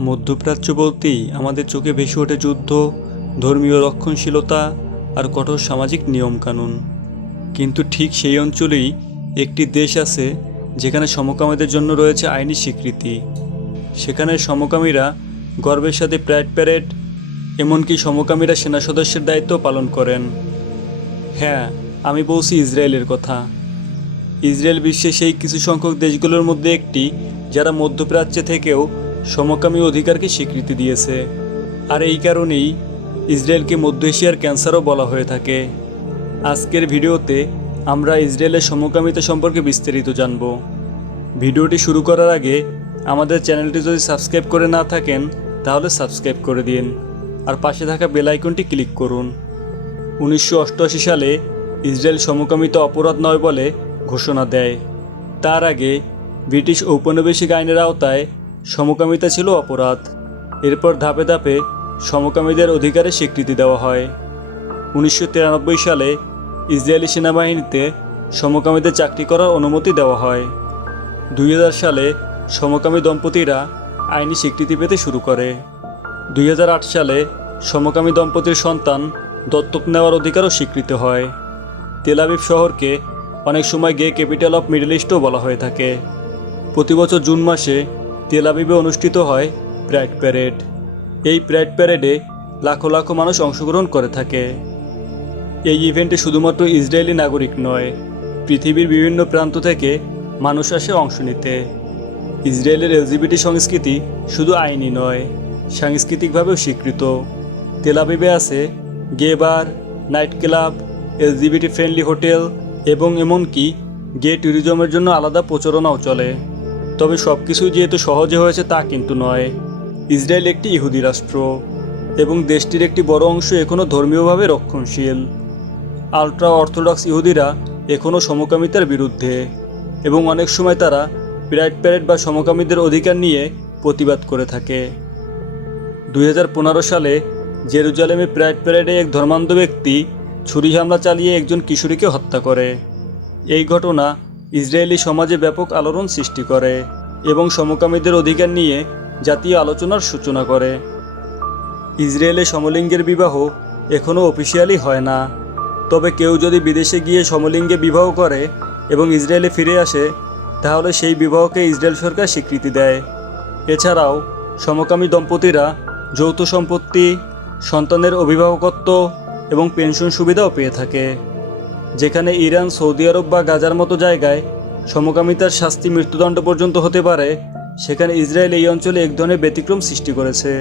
মধ্যপ্রাচ্য বলতেই আমাদের চোখে ভেসে ওঠে যুদ্ধ, ধর্মীয় রক্ষণশীলতা আর কঠোর সামাজিক নিয়মকানুন। কিন্তু ঠিক সেই অঞ্চলেই একটি দেশ আছে যেখানে সমকামীদের জন্য রয়েছে আইনি স্বীকৃতি। সেখানে সমকামীরা গর্বের সাথে প্যারেড প্যারেড, এমনকি সমকামীরা সেনা সদস্যের দায়িত্ব পালন করেন। হ্যাঁ আমি বলছি ইসরায়েলের কথা। ইসরায়েল বিশ্বে সেই কিছু সংখ্যক দেশগুলোর মধ্যে একটি, যারা মধ্যপ্রাচ্যে থেকেও সমকামী অধিকারকে স্বীকৃতি দিয়েছে। আর এই কারণেই ইসরায়েলকে মধ্য এশিয়ার ক্যান্সারও বলা হয়ে থাকে। আজকের ভিডিওতে আমরা ইসরায়েলের সমকামিতা সম্পর্কে বিস্তারিত জানব। ভিডিওটি শুরু করার আগে আমাদের চ্যানেলটি যদি সাবস্ক্রাইব করে না থাকেন, তাহলে সাবস্ক্রাইব করে দিন। আর পাশে থাকা বেল আইকনটি ক্লিক করুন। উনিশশো অষ্টআশি সালে ইসরায়েল সমকামিতা অপরাধ নয় বলে ঘোষণা দেয়। তার আগে ব্রিটিশ ঔপনিবেশিক আইনের আওতায় সমকামিতা ছিল অপরাধ। এরপর ধাপে ধাপে সমকামীদের অধিকারে স্বীকৃতি দেওয়া হয়। উনিশশো তিরানব্বই সালে ইসরায়েলি সেনাবাহিনীতে সমকামীদের চাকরি করার অনুমতি দেওয়া হয়। দুই হাজার সালে সমকামী দম্পতিরা আইনি স্বীকৃতি পেতে শুরু করে। দুই হাজার আট সালে সমকামী দম্পতির সন্তান দত্তক নেওয়ার অধিকারও স্বীকৃত হয়। তেলাবিব শহরকে অনেক সময় গে ক্যাপিটাল অফ মিডল ইস্টও বলা হয়ে থাকে। প্রতি বছর জুন মাসে তেলাবিবে অনুষ্ঠিত হয় প্র্যাড প্যারেড। এই প্র্যাড প্যারেডে লাখো লাখো মানুষ অংশগ্রহণ করে থাকে। এই ইভেন্টে শুধুমাত্র ইসরায়েলি নাগরিক নয়, পৃথিবীর বিভিন্ন প্রান্ত থেকে মানুষ আসে অংশ নিতে। ইসরায়েলের এলজিবিটি সংস্কৃতি শুধু আইনি নয়, সাংস্কৃতিকভাবেও স্বীকৃত। তেলাবিবে আছে gay bar, night club, LGBT friendly hotel এবং এমনকি গে ট্যুরিজমের জন্য আলাদা প্রচারণাও চলে। তবে সব কিছুই যেহেতু সহজে হয়েছে তা কিন্তু নয়। ইসরায়েল একটি ইহুদি রাষ্ট্র এবং দেশটির একটি বড় অংশ এখনও ধর্মীয়ভাবে রক্ষণশীল। আলট্রা অর্থোডক্স ইহুদিরা এখনও সমকামিতার বিরুদ্ধে এবং অনেক সময় তারা প্রাইড প্যারেড বা সমকামীদের অধিকার নিয়ে প্রতিবাদ করে থাকে। দুই হাজার পনেরো সালে জেরুজালেমে প্রাইড প্যারেডে এক ধর্মান্ধ ব্যক্তি ছুরি হামলা চালিয়ে একজন কিশোরীকে হত্যা করে। এই ঘটনা ইসরায়েলি সমাজে ব্যাপক আলোড়ন সৃষ্টি করে এবং সমকামীদের অধিকার নিয়ে জাতীয় আলোচনার সূচনা করে। ইসরায়েলে সমলিঙ্গের বিবাহ এখনও অফিসিয়ালি হয় না। তবে কেউ যদি বিদেশে গিয়ে সমলিঙ্গে বিবাহ করে এবং ইসরায়েলে ফিরে আসে, তাহলে সেই বিবাহকে ইসরায়েল সরকার স্বীকৃতি দেয়। এছাড়াও, সমকামী দম্পতিরা যৌথ সম্পত্তি, সন্তানের অভিভাবকত্ব এবং পেনশন সুবিধাও পেয়ে থাকে। যেখানে ইরান, সৌদি আরব বা গাজার মতো জায়গায় সমকামিতার শাস্তি মৃত্যুদণ্ড পর্যন্ত হতে পারে, সেখানে ইসরায়েল এই অঞ্চলে এক ধরনের ব্যতিক্রম সৃষ্টি করেছে।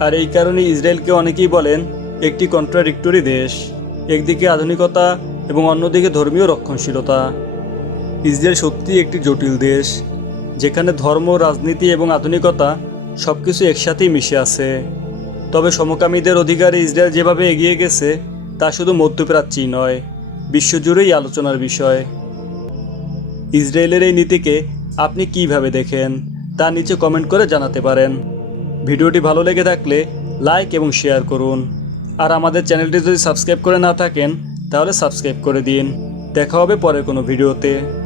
আর এই কারণে ইসরায়েলকে অনেকেই বলেন একটি কন্ট্রাডিক্টরি দেশ। একদিকে আধুনিকতা এবং অন্যদিকে ধর্মীয় রক্ষণশীলতা। ইসরায়েল সত্যিই একটি জটিল দেশ, যেখানে ধর্ম, রাজনীতি এবং আধুনিকতা সব কিছু একসাথেই মিশে আছে। তবে সমকামীদের অধিকারে ইসরায়েল যেভাবে এগিয়ে গেছে, তা শুধু মধ্যপ্রাচ্যই নয় বিশ্বজুড়েই আলোচনার বিষয়। ইসরায়েলের এই নীতিকে আপনি কীভাবে দেখেন, তা নিচে কমেন্ট করে জানাতে পারেন। ভিডিওটি ভালো লেগে থাকলে লাইক এবং শেয়ার করুন। আর আমাদের চ্যানেলটি যদি সাবস্ক্রাইব করে না থাকেন, তাহলে সাবস্ক্রাইব করে দিন। দেখা হবে পরের কোনো ভিডিওতে।